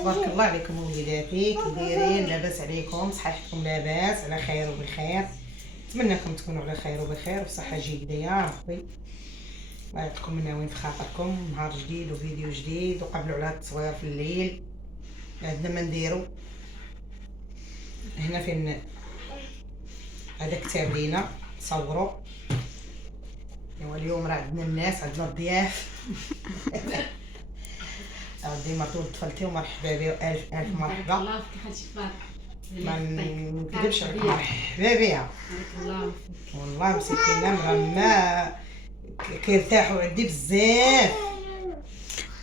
تبارك الله عليكم وليداتي، كي دايرين؟ لاباس عليكم؟ صحيحتكم لاباس؟ على خير وبخير. نتمنىكم تكونوا على خير وبخير وبصحه جيده يا ربي. الله يعطيكم مناوين في خاطركم. نهار جديد وفيديو جديد، وقبلوا على التصوير في الليل. عندنا ما نديرو هنا فين هذا كتاب لينا نصوروا. اليوم راه عندنا الناس، عندنا الضياف. ديما طول طفلتي ومرحبا بها والف الف مرحبا. الله كيفاش تبارك ما نكذبش عليك، مرحبا بها والله. مسكينه ما كيرتاحوا عندي بزاف.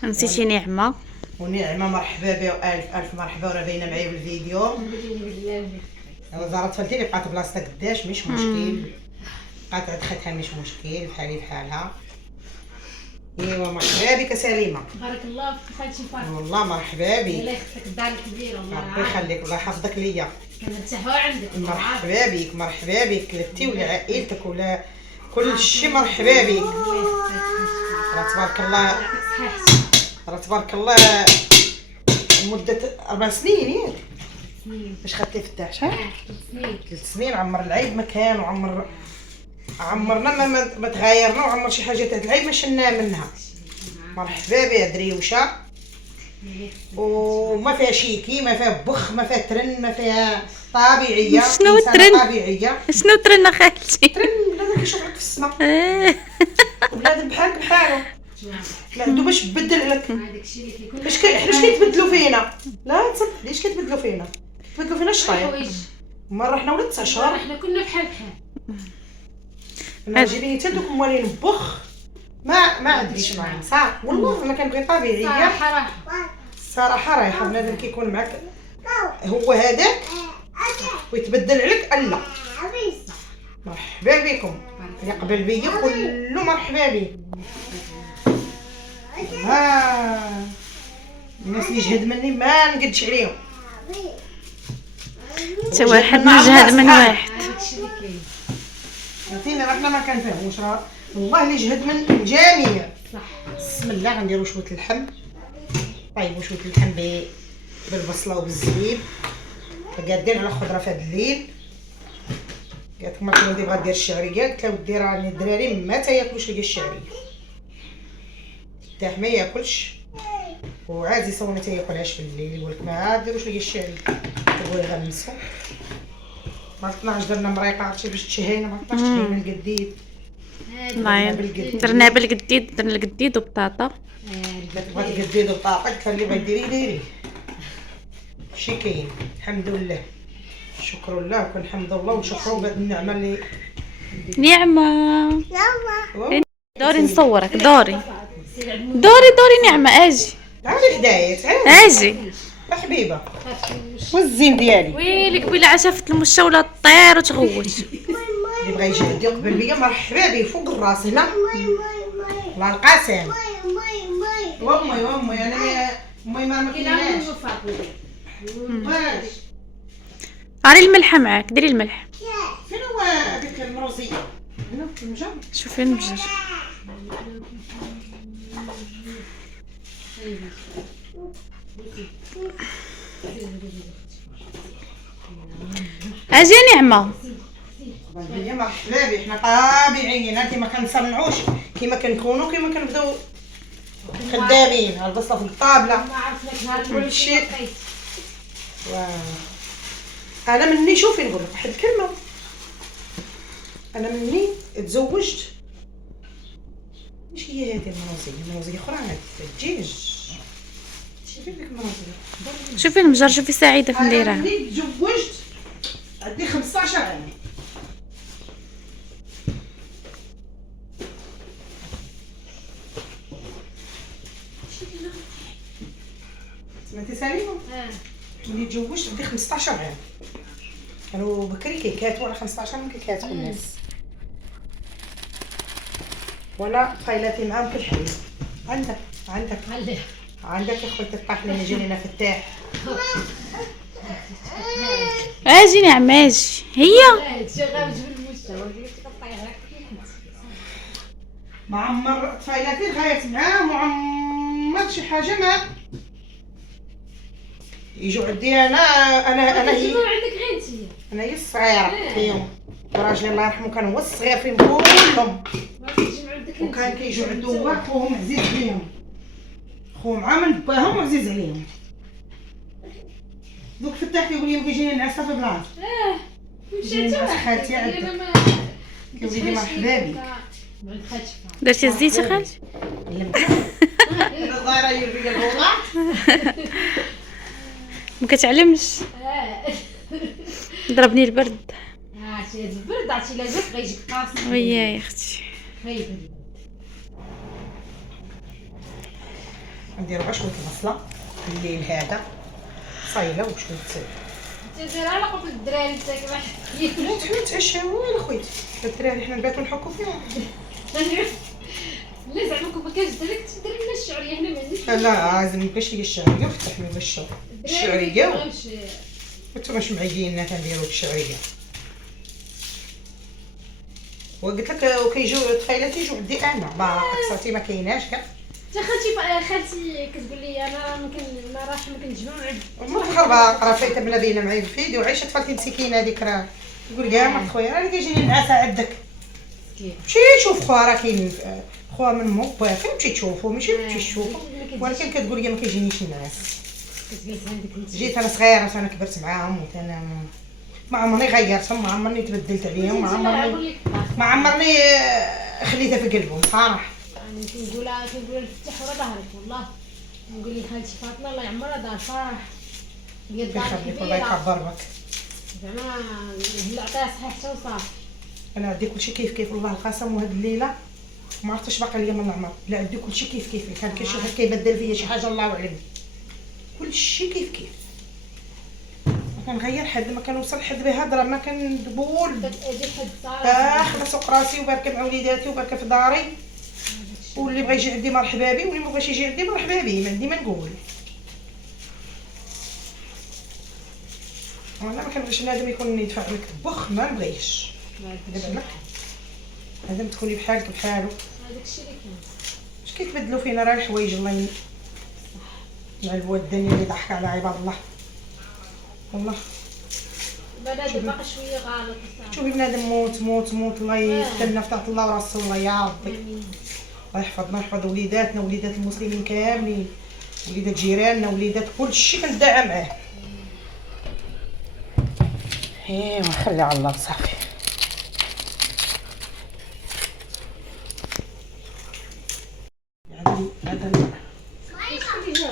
نسيتي نعمه ونعمه مرحبا بها والف الف مرحبا، وراه باينه معايا بالفيديو. زهره طفلتي اللي بقات بلاصتها قداش مش مشكل، بقات عند خاتها مش مشكل، بحالي بحالها. ايوا مرحبا بك سليمه. بارك الله فيك خالتي فاطمه. والله مرحبا بك. الله يخليك الدار الكبيره. والله ربي يخليك، الله يحفظك ليا. كنرتاحوا عندك. مرحبا بك، مرحبا بك لتي ولا عائلتك ولا كل شيء. مرحبا بك. راه تبارك الله، راه تبارك الله مدة 4 سنين ياك باش خدتي في الدهش. ها 3 سنين. عمر العيب ما كان، عمرنا ما تغايرنا، وعمر شي حاجه تاع العيب ما شلنا منها. مرحبا بها دريوشه، وما فيها شيكي، ما فيها بخ، ما فيها ترن، ما فيها طبيعيه. شنو الترن؟ طبيعيه. شنو ترن خالتي؟ ترن بنادم كيشوفك في السما، بنادم بحالك بحالو. لا عندو باش تبدل لك. هذاك الشيء اللي كيكون علاش كيتبدلوا فينا؟ لا تصدق ليش كيتبدلوا فينا؟ كيتبدلوا فينا الشطير. الحوايج. مره حنا ولاد 9 شهور حنا كنا بحال انا جيبيني حتى دوك موالين بخ ما عنديش معاهم صح. والله انا كنبغي طبيعيه. الصراحه رايحه بنادم كيكون معاك هو هذاك ويتبدل عليك. الا مرحبا بكم اللي قبل بيا كله مرحبا به. ها الناس اللي جهد مني ما نقدش عليهم. حتى واحد نجهد من واحد. هذاك الشيء اللي كاين. عرفتيني راه حنا ما كنفهموش، راه والله اللي جهد من الجميع. صح. بسم الله غنديروا شويه اللحم. طيبوا شويه اللحم بالبصله وبالزبيب. قادين على خضره في هذا الليل. قالت لك مرتي ولدي بغا دير الشعريه، قلت لها ودي راني الدراري ما تياكلوش ليا الشعريه، تاع ما ياكلش وعادي سوا ما تياكلهاش في الليل. يقول لك ما ديروش ليا الشعريه، تبغوا يغمسوا. ما 12 درنا مريقه عرفتي باش تشهينا، ما 12 تشهينا القديد. الله درنا بالقديد، درنا القديد وبطاطا. قالت بغات القديد وبطاطا، قلت لها اللي بغا ديري ديري شي كاين. الحمد لله، شكر الله، وكل الحمد لله ونشكروا بهذه النعمه اللي نعمه. دوري نصورك، دوري نعمه. اجي تعالي حدايا، تعالي اجي حبيبه. والزين ديالي ويلي قبيله عشافت المشه ولا طير وتغوت. اللي بغى يجي يقبل بيا مرحبا به فوق الراس هنا. الله القاسم. وامي انا امي ما كايناش. واش عاري الملحه معاك، ديري الملح. فين هو هذيك المروزيه؟ هنا في المجر. شوفي المبجر. اجي نعمه. هي مرحبا بي. حنا طبيعيين، انت ما كنصنعوش كيما كنكونوا، كيما كنبداو خدامين. على البصله في الطابله ما عرفت لك نهار كل شيء. انا مني شوفي نقول لك واحد الكلمه، انا مني تزوجت ايش هي هذه المروزيه اخرى عاد الدجاج. شوفي ديك المروزيه، شوفي المبجر، شوفي سعيده فين انا دايره. مني تزوجت عندي 15 عام. سمعتي سليمه؟ ملي تزوجت عندي 15 عام. كانوا بكري كيكاتوا على 15 عام كيكاتوا الناس، وانا خايلاتي معاهم كالحليب. عندك يا خويا الطاح لنا جينا فتاح. اجي نعمه اجي. هي ما عمر طفيلاتي غايت معاه، ما عمر شي حاجه ما يجوا عندي انا هي شنو عندك غير انتي؟ انا هي الصغيره فيهم، وراجلي الله يرحمه كان هو الصغير فيهم كلهم، ما كيجمعوا عندك انتي. وكان كيجوا عنده هو خوهم عزيز عليهم، خوهم عا من باهم وعزيز عليهم. دوك فتح كيقول لي كيجيني نعسها في بلاصه. مشيتي نعس خالتي عندك. كيقول لي مرحبا بك. ما دخلتش درتي الزيت يا خالتي؟ الظاهره يجي لي الوضع. ما كتعلمش. ضربني البرد. عرفتي هاد البرد عرفتي الا جاك غيجيك قاصح. وياي اختي. غيبرد. نديرو غير شويه البصله الليل هذا صايله وشويه تدير على قبل الدراري حتى كيما لا حنا نتعشاو وين خويا الدراري حنا نباتو نحكو فيهم. لا زعما كون ما كانش درك تدير لنا الشعريه هنا ما عنديش. لا لازم يبقاش لي الشعريه وفتح لي الشعر الشعريه وانتم واش معيدين كنديروا الشعريه. وقلت لك وكيجيو تخيلاتي يجيو عندي انا باقي صافي ما كايناش كاع. حتى خالتي كتقول لي انا ما راح ما كنجمعوا نعد. متخربه راه فايته بلا بينا معايا الفيديو وعايشه طفلتي مسكينه هذيك راه تقول يا مرت خويا راه كيجيني نعاسه عندك. مشي شوف خويا راه كاين خويا من مو باقي مشي تشوفو ماشي تمشي تشوفو، ولكن كتقول لي ما كيجينيش النعاس. كتجلس عندك انت. جيت انا صغيره انا كبرت معاهم وانا ما عمرني غيرتهم ما عمرني تبدلت عليهم ما عمرني خليتها في قلبهم صراحه. يعني كنقولها الفتح ورا ظهرك والله. نقول لي خالتي فاطمه الله يعمرها دار فرح. هي الدار يخليك الله كبيره يكبر بك. زعما اللي عطاها صحيح حتى وصافي. انا عندي كلشي كيف الله القسم، وهاد الليله ما عرفتش باقي ليا من العمر. لا عندي كلشي كيف كان كاين شي واحد كيبدل فيا شي حاجه الله اعلم. كلشي كيف ما كنغير حد ما كنوصل حد بهضره ما كندبول كتأذي حد صراحه. خلص راسي وباركه مع وليداتي وباركه في داري، واللي بغى يجي عندي مرحبا بيه واللي ما بغاش يجي عندي مرحبا بيه. ما عندي ما نقول. انا ما كنبغيش بنادم يكون يدفع لك بخ ما نبغيش. لازم تكوني بحالك بحالو. هذاك الشيء اللي كاين. اش كيتبدلوا فينا راه الحوايج الله مع البواد الدنيا اللي ضحك على عباد الله والله. بنادم باقي شويه غلط. شوفي بنادم موت الله يستنى في طاعة الله ورسول الله يا ربي. الله يحفظنا ويحفظ وليداتنا وليدات المسلمين كاملين، وليدات جيراننا وليدات كلشي كندعى معاه. ايوا خلي على الله صافي.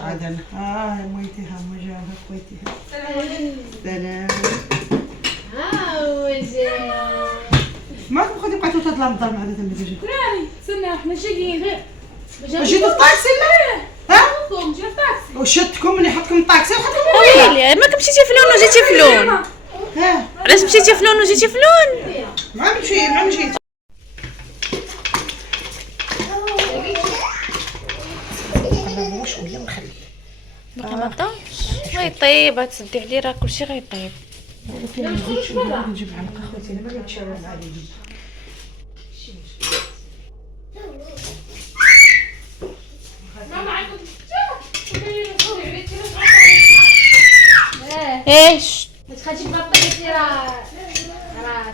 عدن مويتيها ما جابها خويتيها. سلام. ما تبغي تبقى تطلع للدار مع هذا المزاج. كراري استنى احنا جايين غير. جيتوا في الطاكسي لا؟ ها؟ جيتوا في الطاكسي. وشدتكم ملي حطكم الطاكسي وحطكم ويلي ما مشيتي فلون وجيتي فلون. ها؟ علاش مشيتي فلون وجيتي فلون؟ مع مشيت. شويه ونخليه. باقي ما طابش. غيطيب تسدي عليه راه كلشي غيطيب. نجيب عنقه خوتي انا ما كنتشاور مع ليدي. ايش؟ ما تخليش بطيتي راه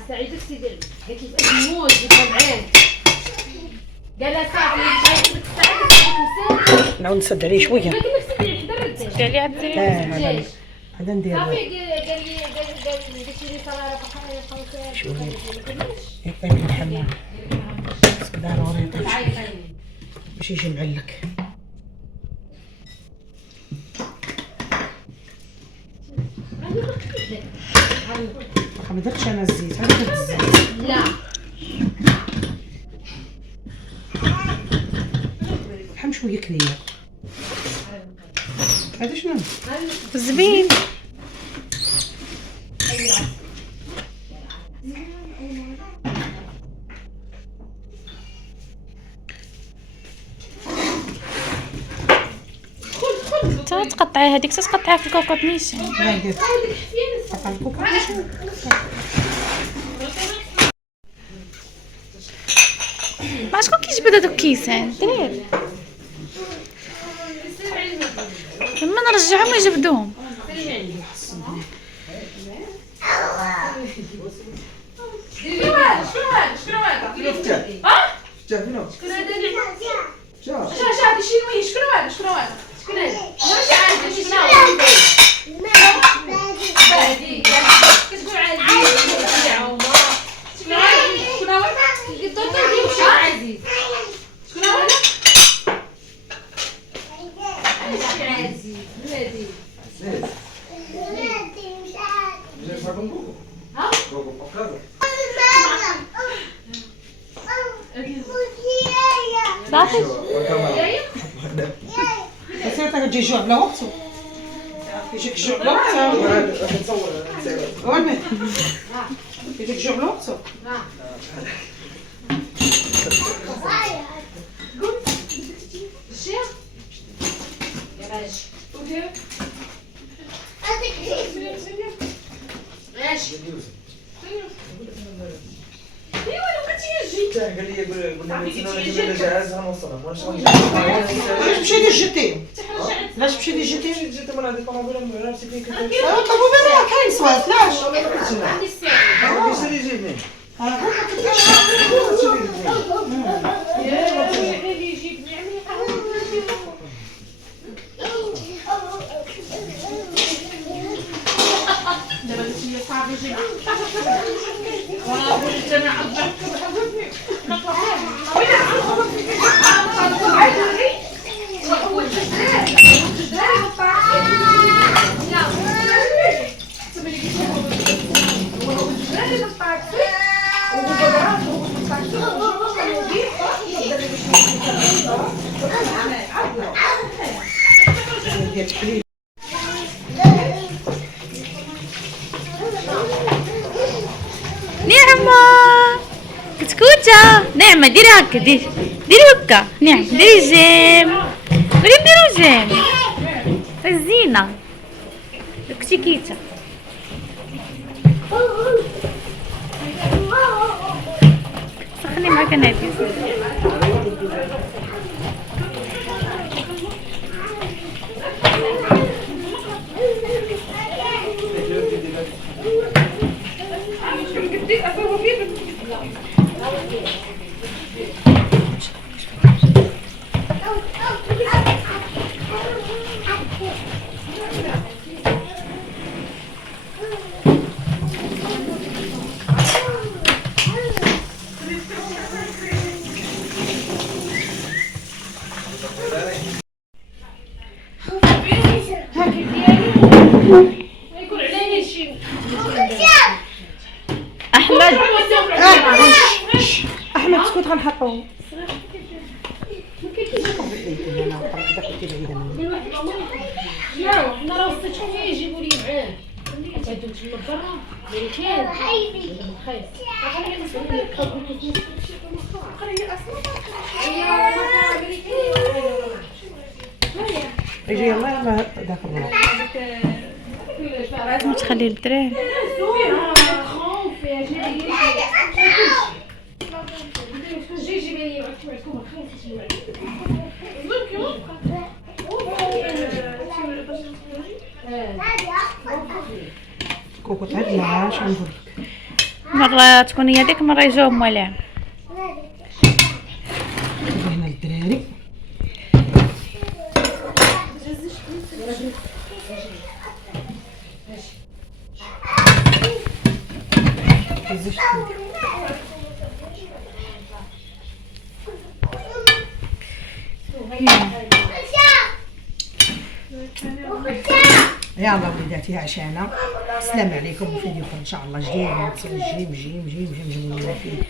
سعيده سيدي قالت لي تموت بالجمعان. قالها صافي جايك ديك الساعه نعاود نسد عليه شويه. ما كنت نسدي حدا الرجال. سدي عليه عاد هذا ندير صافي قال لي قالت لي صلاه فقط يطيب في الحمام ضروري باش يجي معلك. ما درتش انا الزيت انا درت الزيت. لا شحال شويه كليه هذا شنو زبين. تقطعي هذيك تقطعيها في الكوكوط نيشان. لا ندير قطع الكوكا ما شكون كيجبد هذوك الكيسان دراري؟ لما نرجعهم يجبدوهم. شكون صافي بس انت تجي جوع بلا وقته يجيك الجوع بلا وقته وين يجيك الجوع بلا وقته قال لي قلنا جاهز غنوصلها واش علاش مشيتي جيتيهم علاش مشيتي جيتيهم جيت من هذيك الطوموبيله عرفتي فين كنت الطوموبيل راه كاين صوات علاش ايش اللي يجيبني نعمة كتكوتة نعمة ديري هكا ديري هكا نعم ديري جيم ولي نديرو جيم الزينة كتيكيتة خلي معاك انا هادي احمد احمد اسكت غنحطوه لا حنا راه وصلت شحال يجيبوا لي معاه تعدوا تما برا ديري خير خير يجي يلا ما داخل لازم تخلي الدراري كوكو تعد معاه شنو نقول لك مرة تكون هي ديك مرة يجاو مواليها هنا الدراري يلا وليداتي عشانا السلام عليكم وفيديو ان شاء الله جديد. جيم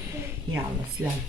يلا سلام.